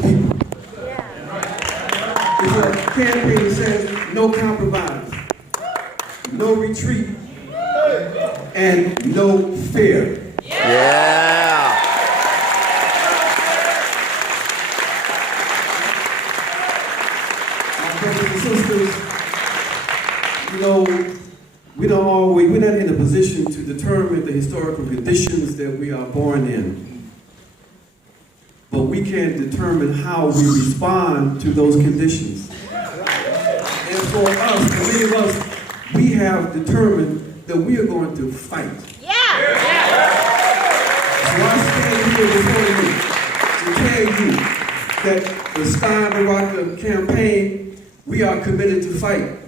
the people. It's a campaign that says no compromise, no retreat, and no fear. Yeah. My brothers and sisters, we're not in a position to determine the historical conditions that we are born in. But we can determine how we respond to those conditions. And for us, for many of us, we have determined that we are going to fight. Yeah. So I stand here before you to tell you that the Stein Baraka campaign, we are committed to fight.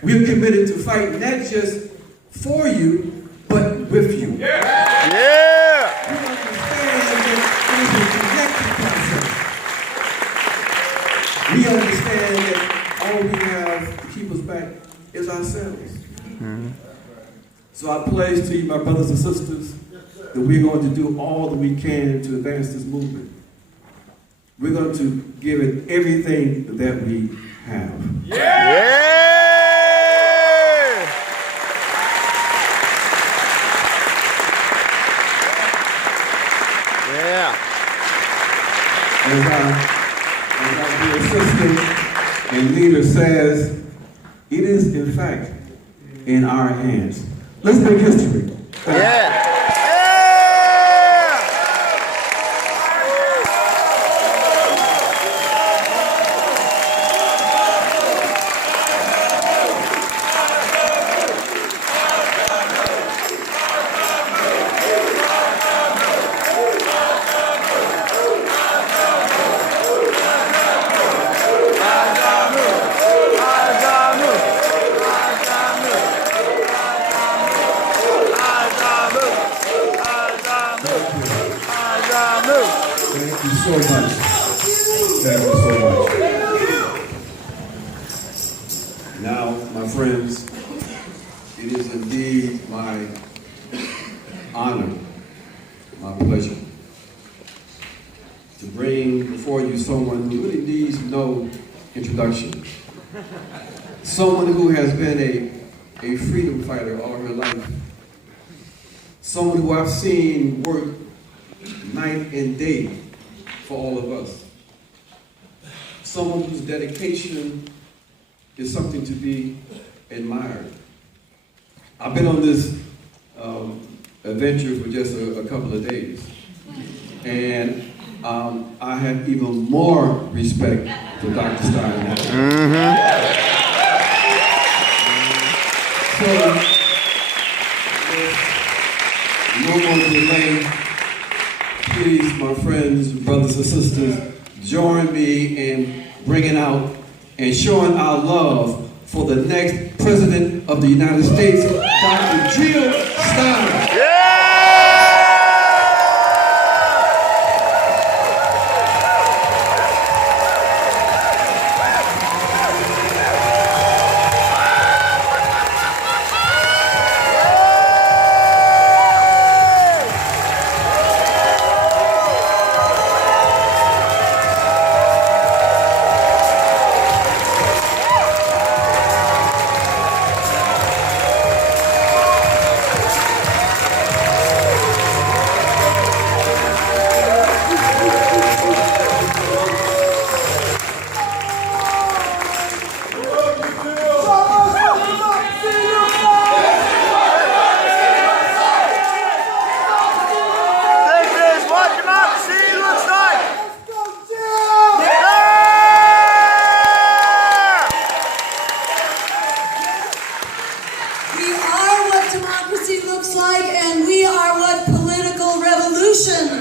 We are committed to fight not just for you, but with you. Yeah. We understand that it is a connected process. We understand that all we have to keep us back is ourselves. Mm-hmm. So I pledge to you, my brothers and sisters, that we're going to do all that we can to advance this movement. We're going to give it everything that we have. Yeah! Yeah! As our dear sister and leader says, it is in fact in our hands. Let's make history. Yeah! Thank you so much. Thank you so much. Now, my friends, it is indeed my honor, my pleasure, to bring before you someone who really needs no introduction. Someone who has been a freedom fighter all her life. Someone who I've seen work night and day for all of us. Someone whose dedication is something to be admired. I've been on this adventure for just a couple of days. And I have even more respect for Dr. Stein. Mm-hmm. So, no more delay. Please, my friends, brothers and sisters, join me in bringing out and showing our love for the next President of the United States, Dr. Jill Stein.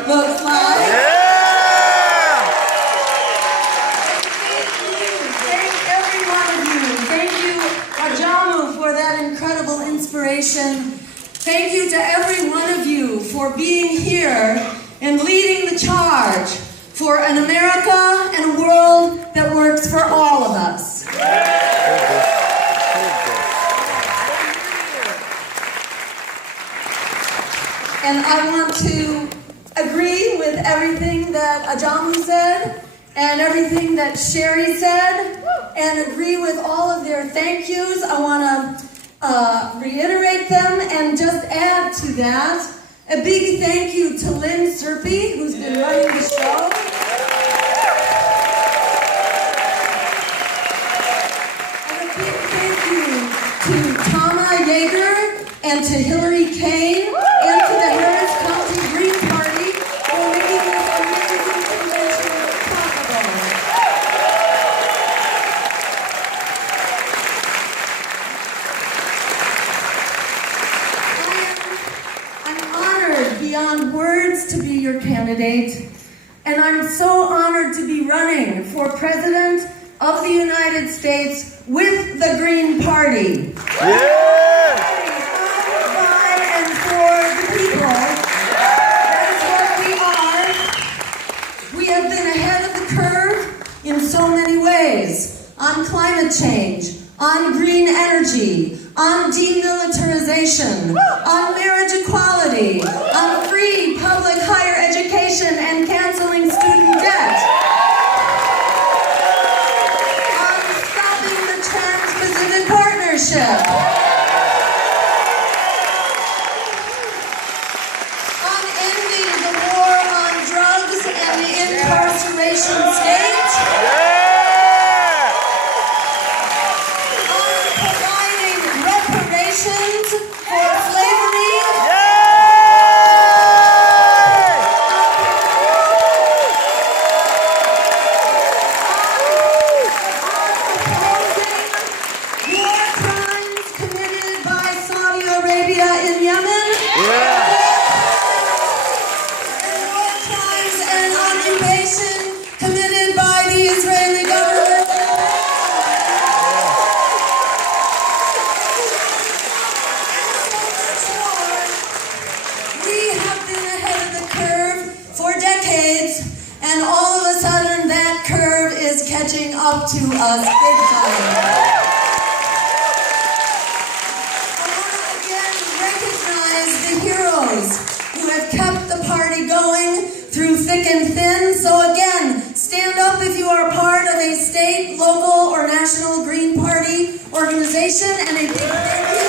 Looks like. Yeah! Thank every one of you. Thank you, Ajamu, for that incredible inspiration. Thank you to every one of you for being here and leading the charge for an America and a world that works for all of us. And I want to agree with everything that Ajamu said and everything that Sherry said and agree with all of their thank yous. I want to reiterate them and just add to that a big thank you to Lynn Serpy, who's been running the show. And a big thank you to Tama Yeager and to Hillary Kane and to the Harris County Green Party for making this amazing convention possible. I'm honored beyond words to be your candidate, and I'm so honored to be running for President of the United States with the Green Party. Yeah! By and for the people. That is what we are. We have been ahead of the curve in so many ways. On climate change, on green energy, on demilitarization, on marriage equality, on free public higher education and canceling student debt, on stopping the Trans-Pacific Partnership, on ending the war on drugs and the incarceration state, for slavery, opposing war crimes committed by Saudi Arabia in Yemen, and war crimes and occupation committed by the Israeli government. And all of a sudden, that curve is catching up to us big time. I want to again recognize the heroes who have kept the party going through thick and thin. So again, stand up if you are part of a state, local, or national Green Party organization, and a big thank you.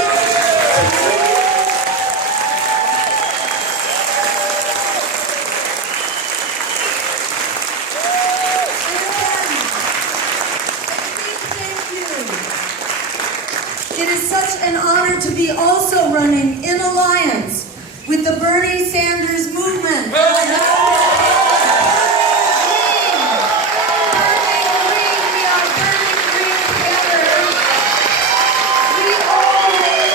It is such an honor to be also running in alliance with the Bernie Sanders movement. Burning green, we are burning green together. We all need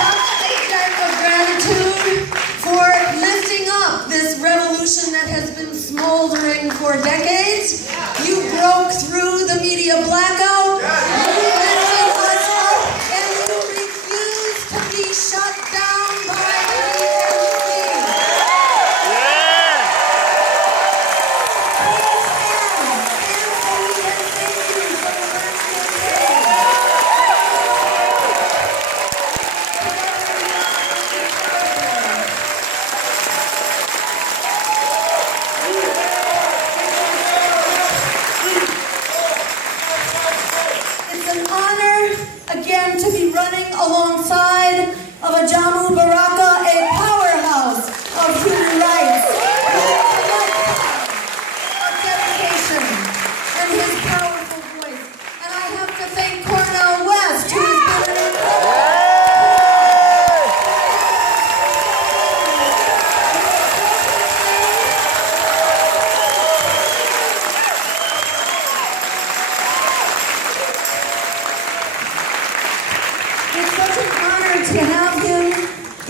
such a debt of gratitude for lifting up this revolution that has been smoldering for decades. You broke through the media blackout. Shut down by It's an honor again to be running alongside of Ajamu Baraka, a powerhouse of human rights, of dedication, and his powerful voice. And I have to thank Cornel West, who has been an incredible. It's such an honor to have him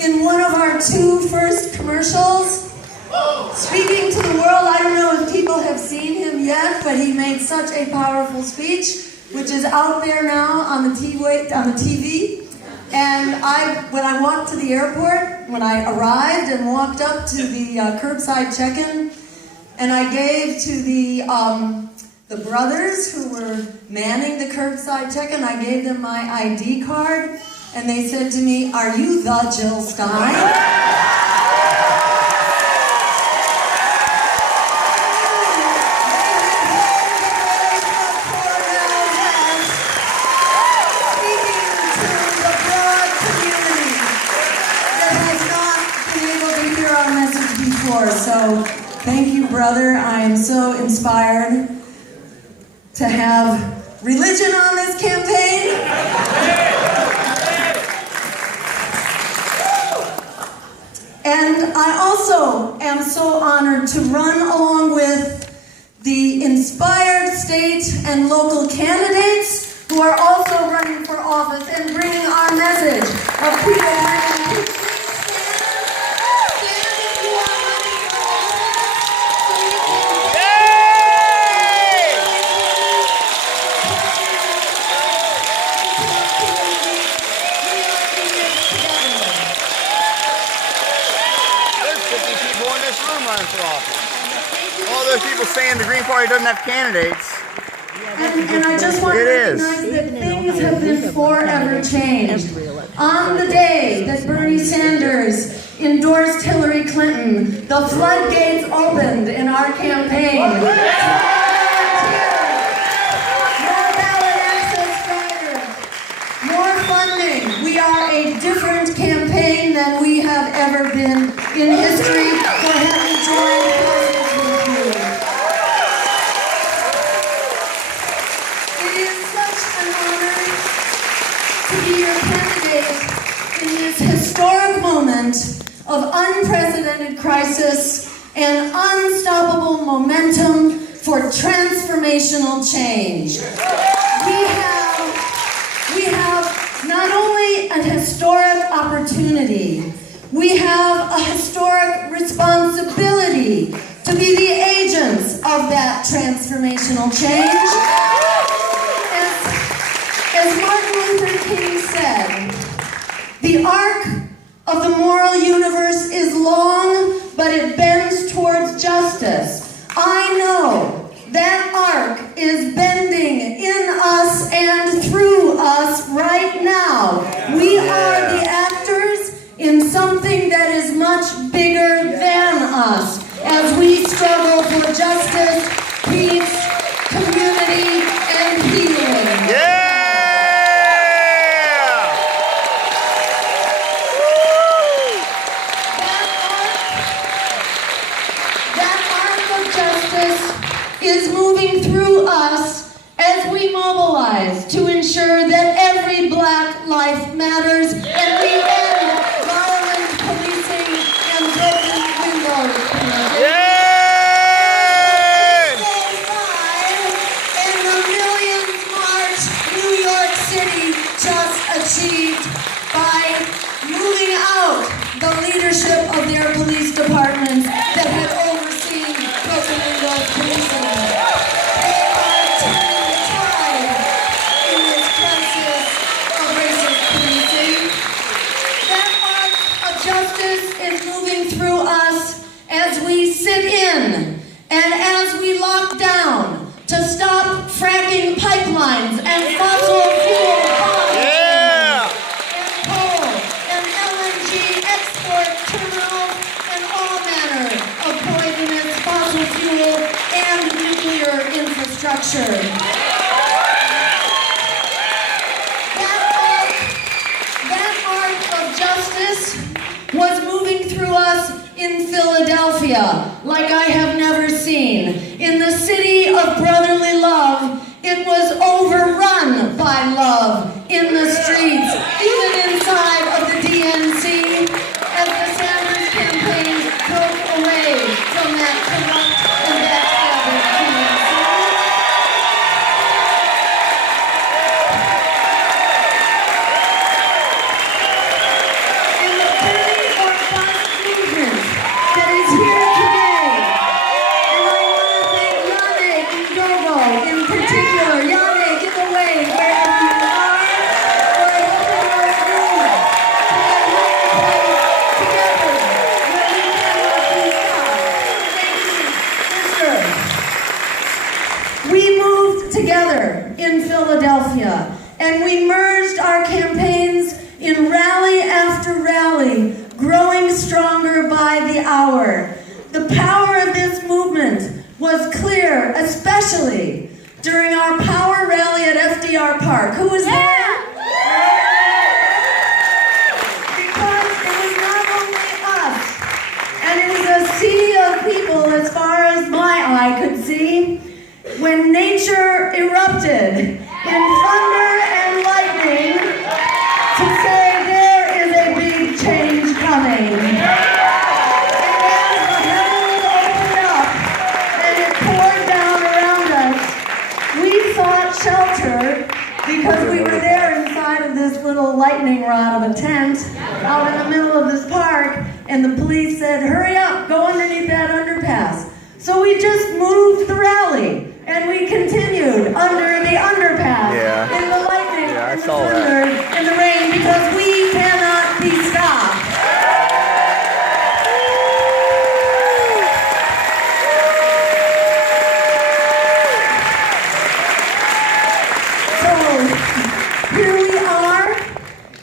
in one of our two first commercials. Speaking to the world, I don't know if people have seen him yet, but he made such a powerful speech, which is out there now on the TV. And when I walked to the airport, when I arrived and walked up to the curbside check-in, and I gave to the brothers who were manning the curbside check-in, I gave them my ID card, and they said to me, "Are you the Jill Stein?" brother. I am so inspired to have religion on this campaign. And I also am so honored to run along with the inspired state and local candidates who are also running for office and bringing our message of people bringing. For office. All those people saying the Green Party doesn't have candidates. And I just want to recognize that things have been forever changed. On the day that Bernie Sanders endorsed Hillary Clinton, the floodgates opened in our campaign. More ballot access drivers, more funding. We are a different campaign than we have ever been in history for having joined forces with you. It is such an honor to be your candidate in this historic moment of unprecedented crisis and unstoppable momentum for transformational change. We have not only an historic opportunity, we have a historic responsibility to be the agents of that transformational change. As Martin Luther King said, the arc of the moral universe is long, but it bends towards justice. I know that arc is bending in us and through us right now. We are the actors in something that is much bigger than us as we struggle for justice, peace, community, and healing. Yeah! That arc of justice is moving through us as we mobilize to ensure that every Black life matters and we end violent policing and broken windows. Yay! And the Millions March New York City just achieved by moving out the leadership of their police departments that had overseen broken windows policing. They are turning the tide in this crisis of racist policing. That arc of justice is moving through us as we sit in and as we lock down to stop fracking pipelines and fossil fuel bombs. Yeah! And coal and LNG export terminals and all manner of poisonous fossil fuel and nuclear infrastructure. That arc of justice was moving through us in Philadelphia like I have never seen. In the city of brotherly love, it was overrun by love in the streets, even inside of the DNC, as the Sanders campaign broke away from that corrupt and backstabbing DNC. And the Bernie or Bust movement that is here today, and I want to thank Yannick and Gogo in particular. Yannick, in the way wherever you are, or I hope in our room, to get together where we cannot be stopped. Thank you, sister. We moved together in Philadelphia, and we merged our campaigns in rally after rally, growing stronger by the hour. The power of this movement was clear, especially during our power rally at FDR Park. Who was there? Because it was not only us, and it was a sea of people as far as eye could see, when nature erupted in thunder and lightning to say there is a big change coming. And as the heavens opened up and it poured down around us, we sought shelter because we were there inside of this little lightning rod of a tent out in the middle of this park, and the police said, hurry up, go underneath that underpass. So we just moved the rally, and we continued under the underpass, in the lightning, in the thunder, in the rain, because we cannot be stopped. So, here we are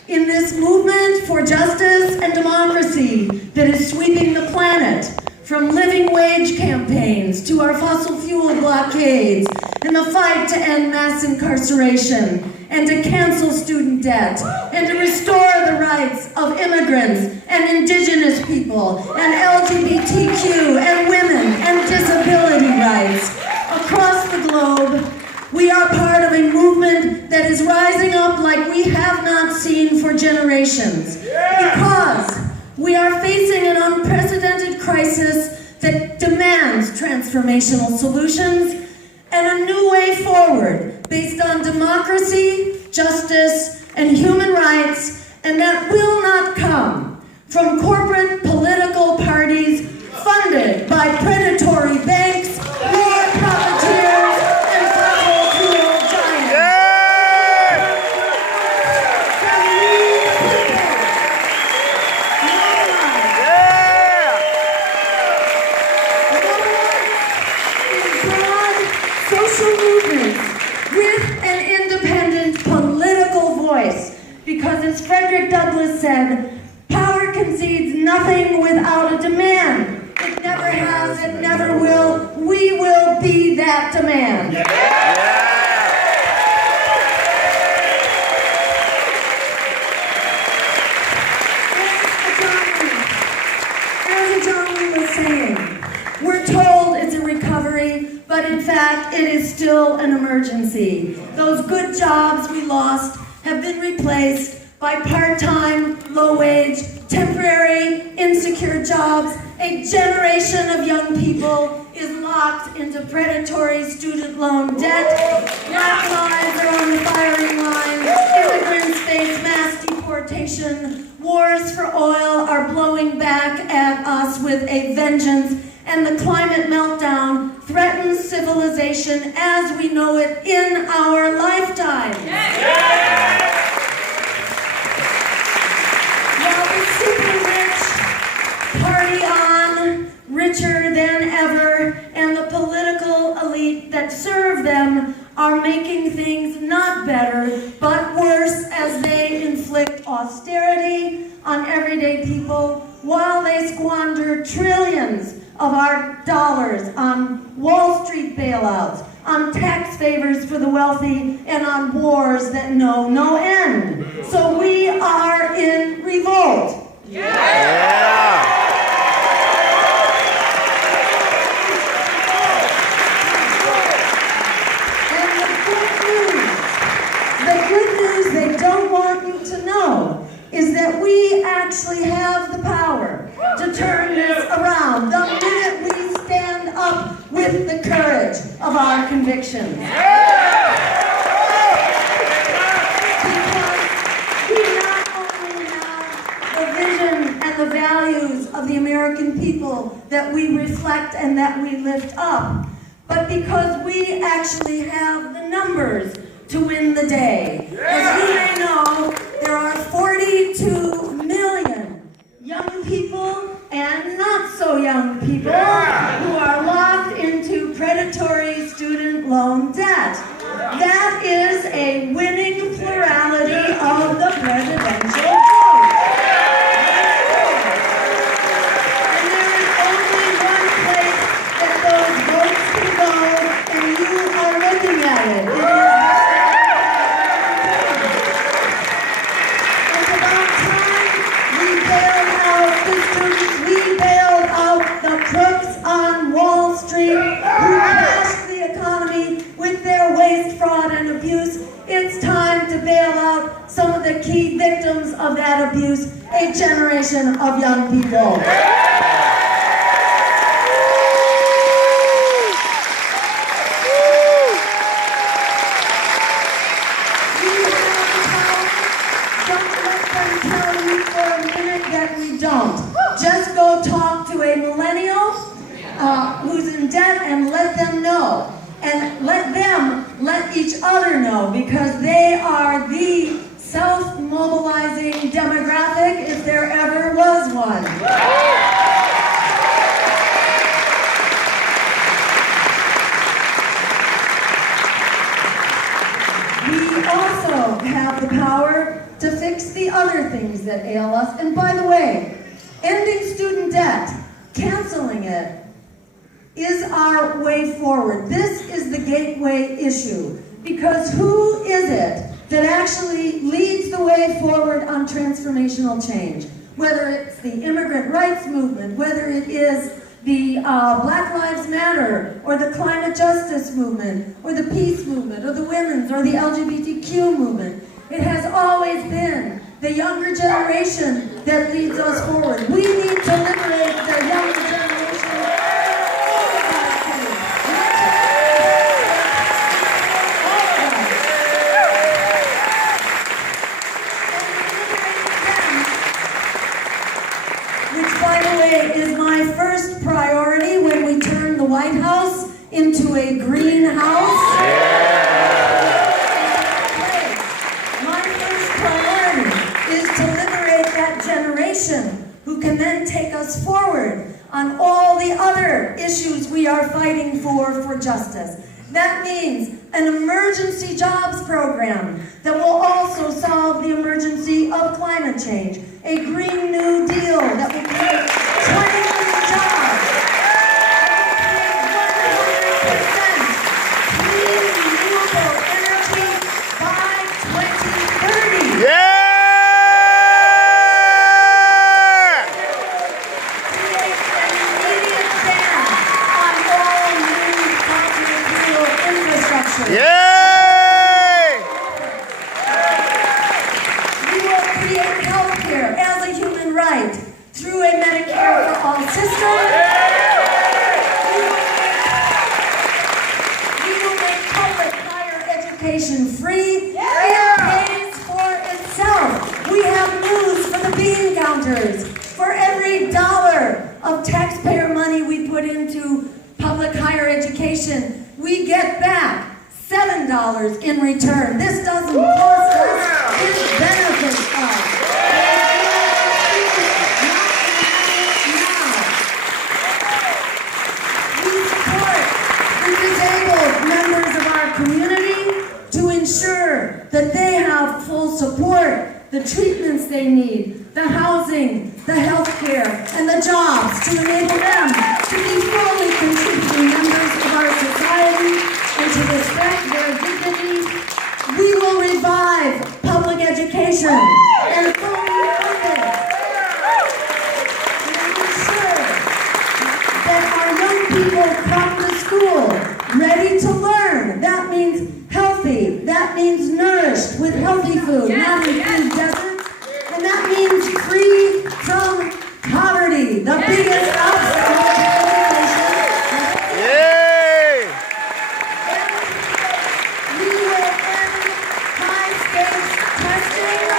in this movement for justice and democracy that is sweeping the planet, from living wage campaigns to our fossil fuel blockades, and the fight to end mass incarceration, and to cancel student debt, and to restore the rights of immigrants and indigenous people, and LGBTQ, and women, and disability rights. Across the globe, we are part of a movement that is rising up like we have not seen for generations. Because we are facing an unprecedented crisis that demands transformational solutions and a new way forward based on democracy, justice, and human rights, and that will not come from corporate political parties funded by predatory banks, war profiteers, and fossil fuel giants. Social movements with an independent political voice, because as Frederick Douglass said, power concedes nothing without a demand. It never has, it never will. We will be that demand. As Ajamu was saying, we're told it's a recovery, but in fact, it is still an emergency. Those good jobs we lost have been replaced by part-time, low-wage, temporary, insecure jobs. A generation of young people is locked into predatory student loan debt. Black lives are on the firing line. Immigrants face mass deportation. Wars for oil are blowing back at us with a vengeance. And the climate meltdown threatens civilization as we know it in our lifetime. While the super rich party on, richer than ever, and the political elite that serve them are making things not better, but worse as they inflict austerity on everyday people while they squander trillions of our dollars on Wall Street bailouts, on tax favors for the wealthy, and on wars that know no end. So we are in revolt. And the good news they don't want you to know is that we actually have the power to turn this around the minute we stand up with the courage of our convictions. Because we not only have the vision and the values of the American people that we reflect and that we lift up, but because we actually have the numbers to win the day. As you may know, there are 42 million young people and not so young people who are locked into predatory student loan debt. That is a winning plurality of the presidential vote. And there is only one place that those votes can go, and you are looking at it. It is we bailed out the crooks on Wall Street who victims of that abuse, a generation of young people. Just go talk to a millennial who's in debt and let them know. And let them let each other know, because they are the self-mobilizing demographic if there ever was one. We also have the power to fix the other things that ail us. And by the way, ending student debt, canceling it, is our way forward. This is the gateway issue, because who is it that actually leads the way forward on transformational change? Whether it's the immigrant rights movement, whether it is the Black Lives Matter, or the climate justice movement, or the peace movement, or the women's, or the LGBTQ movement. It has always been the younger generation that leads us forward. We need to liberate the younger generation. Which, by the way, is my first priority when we turn the White House into a green house. Who can then take us forward on all the other issues we are fighting for justice. That means an emergency jobs program that will also solve the emergency of climate change. A Green New Deal that will create 20 million jobs. Yay! We will create health care as a human right through a Medicare for all system. We will make public higher education free. It pays for itself. We have news for the bean counters. For every dollar of taxpayer money we put into public higher education, we get back $7 in return. This doesn't cost us, it benefits us. We support the disabled members of our community to ensure that they have full support, the treatments they need, the housing, the health care, and the jobs to enable them to be fully contributing members of our society and to respect their dignity. We will revive public education and fully fund it. And ensure that our young people come to school ready to learn. That means healthy. That means nourished with healthy food, not in food deserts. And that means free from poverty, the biggest obstacle to education. Yay! We will end high-stakes testing to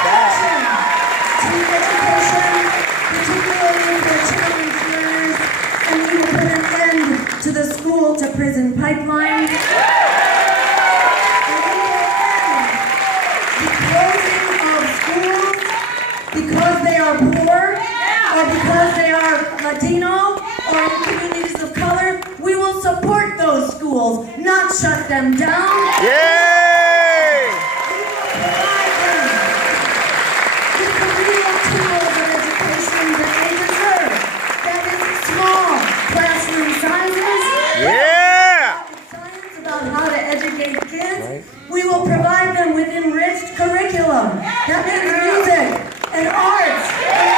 education, particularly for children's learners, and we will put an end to the school-to-prison pipeline. Because they are poor, or because they are Latino, or in communities of color, we will support those schools, not shut them down. Yay! We will provide them with the real tools of education that they deserve. That is small classroom sizes. Yeah! Science about how to educate kids. We will provide them with enriched curriculum. That means music and arts and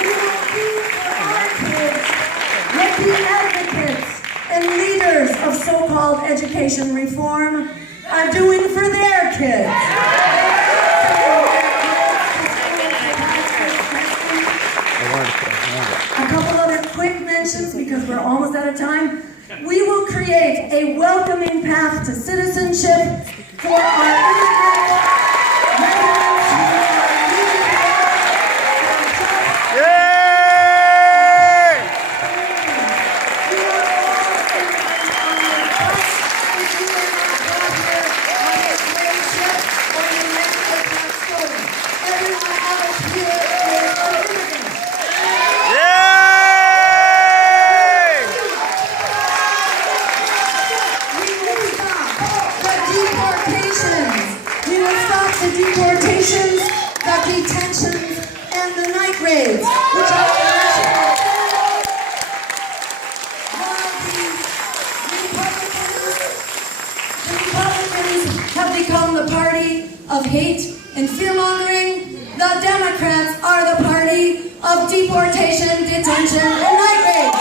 we will be for our kids, make the advocates and education reform are doing for their kids. A couple other quick mentions because we're almost out of time. We will create a welcoming path to citizenship for our immigrant residents who are Yay! We are all immigrants on the bus. If you were not brought here on a slave ship or your land was not stolen, everyone else here is an immigrant. The deportations, the detentions, and the night raids, which are while the Republicans have become the party of hate and fear-mongering, the Democrats are the party of deportation, detention, and night raids.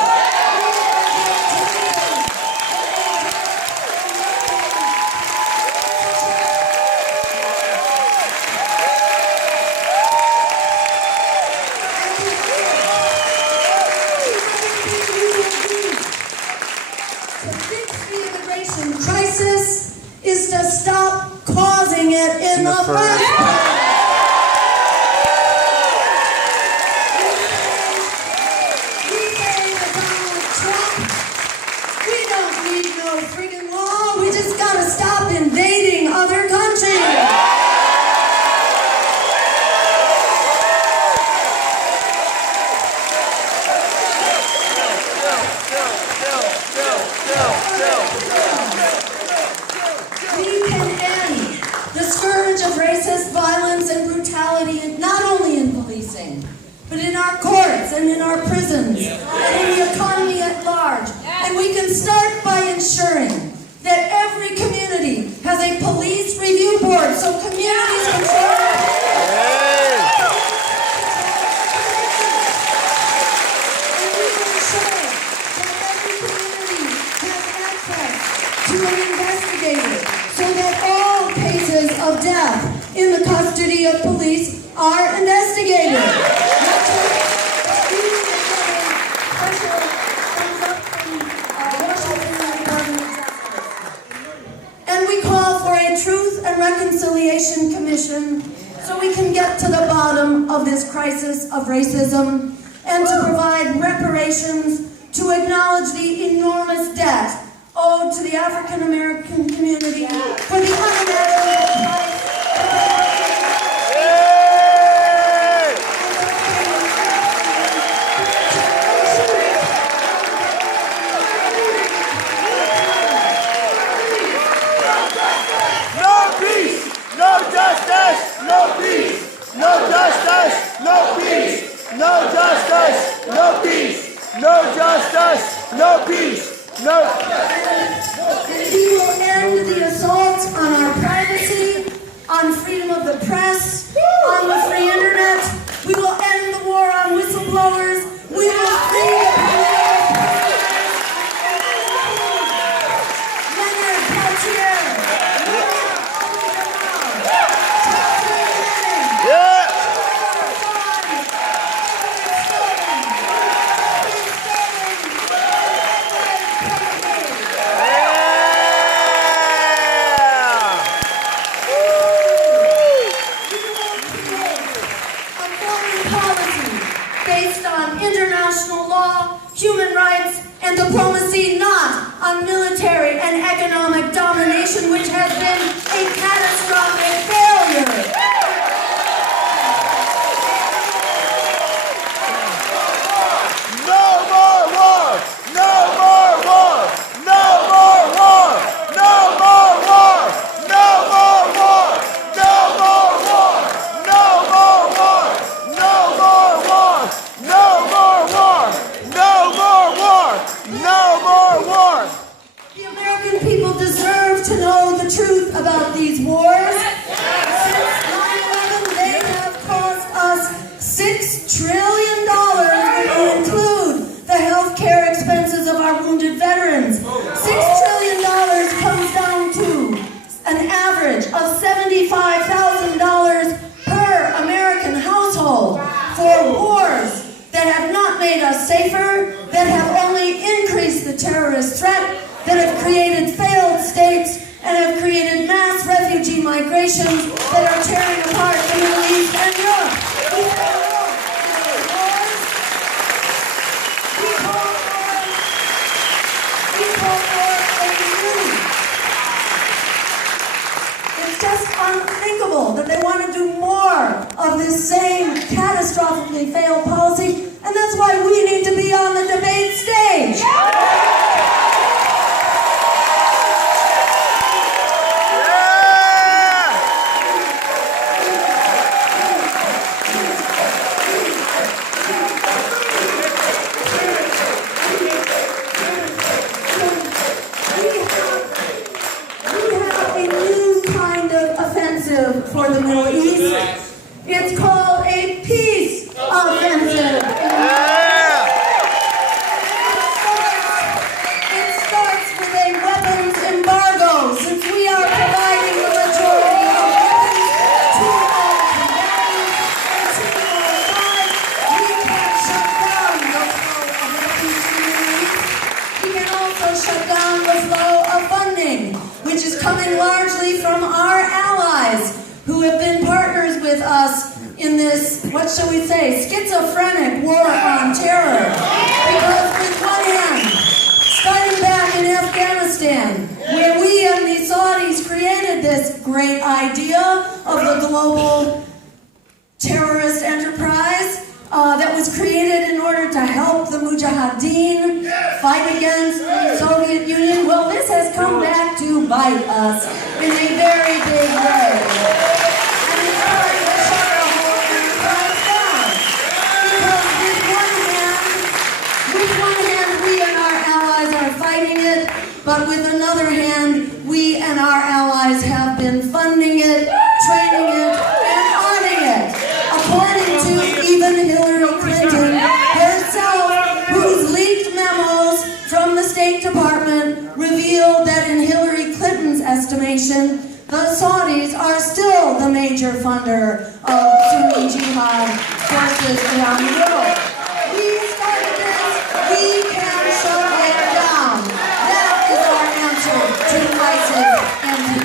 Crisis is to stop causing it in the first place. We say to Donald Trump, we don't need no freaking law. We just gotta stop invading other countries. We can end the scourge of racist violence and brutality, not only in policing, but in our courts and in our prisons, and in the economy at large. And we can start by ensuring that every community has a police review board so communities can to an investigator so that all cases of death in the custody of police are investigated. And we call for a Truth and Reconciliation Commission so we can get to the bottom of this crisis of racism and to provide reparations to acknowledge the enormous debt owed to the African American community for the unimaginable price No peace, no justice, no peace, no justice, no peace, no justice, no peace, no justice, no peace. No. He will end the assault on our privacy, on freedom of the press, on the free internet. We will end the war on whistleblowers. We will free Leonard Peltier. Yeah. Based on international law, human rights, and diplomacy, not on military and economic domination, which has been a catastrophic failure. No more war! No more war! No more war! No more war! No more war! No more war! No more war! No more war! No more war! No more war! No more war! The American people deserve to know the truth about these wars. Since 9/11, they have cost us $6 trillion when you include the health care expenses of our wounded veterans. $6 trillion of $75,000 per American household for wars that have not made us safer, that have only increased the terrorist threat, that have created failed states, and have created mass refugee migrations that are tearing apart the Middle East and Europe. We call for a renewal. It's just unthinkable that they want to do more of this same catastrophically failed policy, and that's why we need to be on the debate stage. For the Middle East. It's called a peace offensive. It starts with a weapons embargo, since we are providing the majority of weapons to all combatants and to all sides. We can shut down the flow of weapons to the Middle East. We can also shut down the flow of funding, which is coming largely from our allies, who have been partners with us in this, what shall we say, schizophrenic war on terror. Because with one hand, starting back in Afghanistan, where we and the Saudis created this great idea of the global terrorist enterprise that was created in order to help the Mujahideen fight against the Soviet Union. Well, this has come back to bite us in a very big way. And it's starting to shut the whole enterprise down. Because with one hand, we and our allies are fighting it, but with another hand, we and our allies have been funding it, training it, and arming it. According to even Hillary Clinton herself, whose leaked memos from the State Department revealed that in Hillary Clinton's estimation, the Saudis are still the major funder of Sunni jihad forces around the world. We started this, we can shut it down. That is our answer to ISIS and to